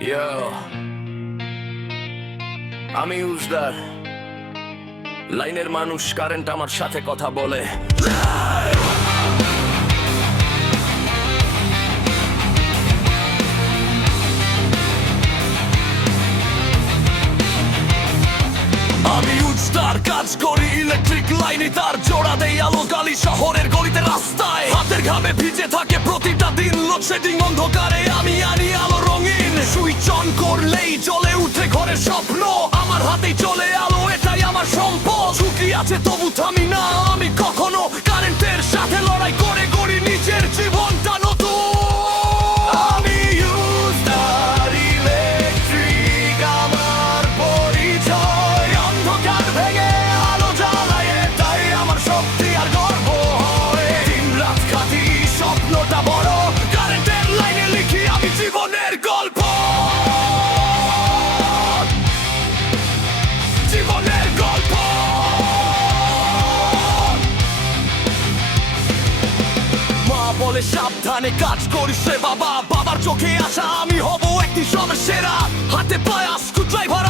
Yo, আমি উজদার। লাইনের মানুষ কারেন্ট আমার সাথে কথা বলে। আমি উজদার, কাজ করি ইলেকট্রিক লাইনে, তার জোড়া দেই আলো গালি শহরের গলিতে রাস্তায়। হাতের ঘামে ভিজে থাকে প্রতিটা দিন, লোডশেডিং অন্ধকারে আমি আনি আলো রঙিন। সুইচ অন করলেই জ্বলে উঠে ঘরের স্বপ্ন, আমার হাতেই চলে আলো, এটাই আমার সম্পদ। ঝুঁকি আছে তবু থামি না আমি কখনো, কারেন্টের সাথে লড়াই করে গড়ি নিজের জীবনটা নতুন। আমি উজদার ইলেকট্রিক, আমার পরিচয়। অন্ধকার ভেঙে আলো জ্বালায়, তাই আমার শক্তি আর গর্ব হয়। দিন রাত খাটি স্বপ্নটা বড়, কারেন্টের লাইনে লিখি আমি জীবনের গল্প। জীবনের গল্প। মা বলে সাবধানে কাজ করিস রে বাবা, বাবার চোখে আসা আমি হব একটি সব সেরা। হাতে পায়া স্ক্রু ড্রাইভার